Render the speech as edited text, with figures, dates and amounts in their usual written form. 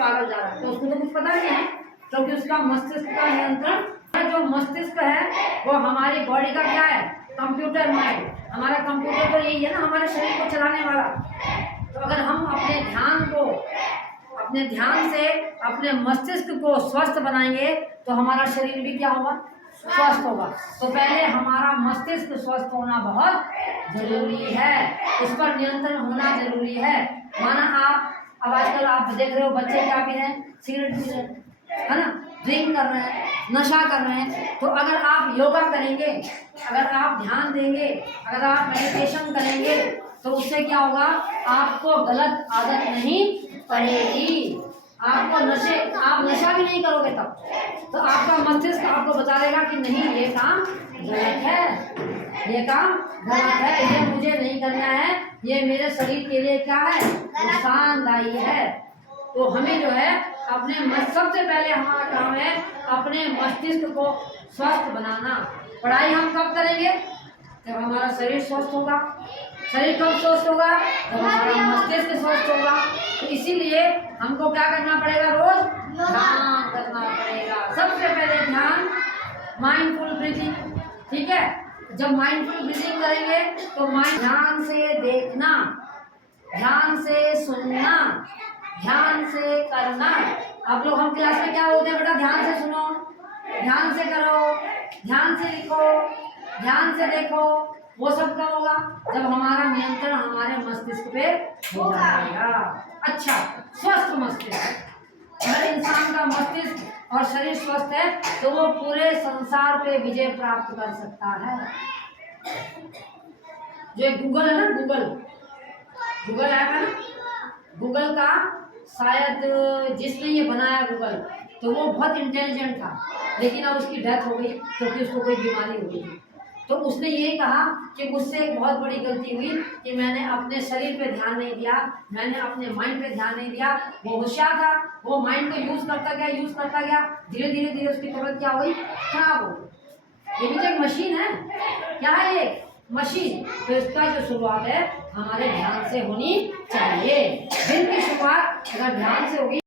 पागल जा रहा है, तो उसको तो कुछ पता नहीं है, क्योंकि उसका मस्तिष्क का नियंत्रण, जो मस्तिष्क है वो हमारी बॉडी का क्या है, कंप्यूटर माइंड। हमारा कंप्यूटर तो यही है ना, हमारे शरीर को चलाने वाला। तो अगर हम अपने ध्यान से अपने मस्तिष्क को स्वस्थ बनाएंगे तो हमारा शरीर भी क्या होगा, स्वस्थ होगा। तो पहले हमारा मस्तिष्क स्वस्थ होना बहुत जरूरी है, उस पर नियंत्रण होना जरूरी है। माना आप अब आजकल आप देख रहे हो बच्चे क्या पी रहे हैं, सिगरेट पी रहे हैं, है ना, ड्रिंक कर रहे हैं, नशा कर रहे हैं। तो अगर आप योगा करेंगे, अगर आप ध्यान देंगे, अगर आप मेडिटेशन करेंगे तो उससे क्या होगा, आपको गलत आदत नहीं पड़ेगी, आपको आप नशा भी नहीं करोगे तब। तो आपका मस्तिष्क आपको बता देगा कि नहीं ये काम गलत है, ये काम गलत है, ये मुझे नहीं करना है, ये मेरे शरीर के लिए क्या है, नुकसानदायी है। तो हमें जो है अपने सबसे पहले हमारा काम है अपने मस्तिष्क को स्वस्थ बनाना। पढ़ाई हम कब करेंगे, जब हमारा शरीर स्वस्थ होगा। शरीर कब स्वस्थ होगा, जब हमारा मस्तिष्क स्वस्थ होगा। तो इसीलिए हमको क्या करना पड़ेगा, रोज ध्यान करना पड़ेगा। सबसे पहले ध्यान, माइंडफुल ब्रीथिंग, ठीक है। जब माइंडफुल ब्रीथिंग करेंगे तो माइंड ध्यान से देखना, ध्यान से सुनना, ध्यान से करना। आप लोग हम क्लास में क्या बोलते हैं बेटा, ध्यान से सुनो, ध्यान से करो, ध्यान से लिखो, ध्यान से देखो। वो सब कब होगा, जब हमारा नियंत्रण हमारे मस्तिष्क पे हो जाएगा। अच्छा, स्वस्थ मस्तिष्क, अगर इंसान का मस्तिष्क और शरीर स्वस्थ है तो वो पूरे संसार पे विजय प्राप्त कर सकता है। जो गूगल है ना, गूगल ऐप है ना, गूगल का शायद जिसने ये बनाया गूगल, तो वो बहुत इंटेलिजेंट था, लेकिन अब उसकी डेथ हो गई क्योंकि उसको कोई बीमारी हो गई। तो उसने ये कहा कि मुझसे एक बहुत बड़ी गलती हुई कि मैंने अपने शरीर पे ध्यान नहीं दिया, मैंने अपने माइंड पे ध्यान नहीं दिया। वो होशियार था, वो माइंड को यूज करता गया, धीरे धीरे उसकी तबीयत क्या हुई, खराब हो गई। ये भी तो एक मशीन है, क्या है ये, मशीन। तो इसका जो शुरुआत है हमारे ध्यान से होनी चाहिए। दिन की शुरुआत अगर ध्यान से होगी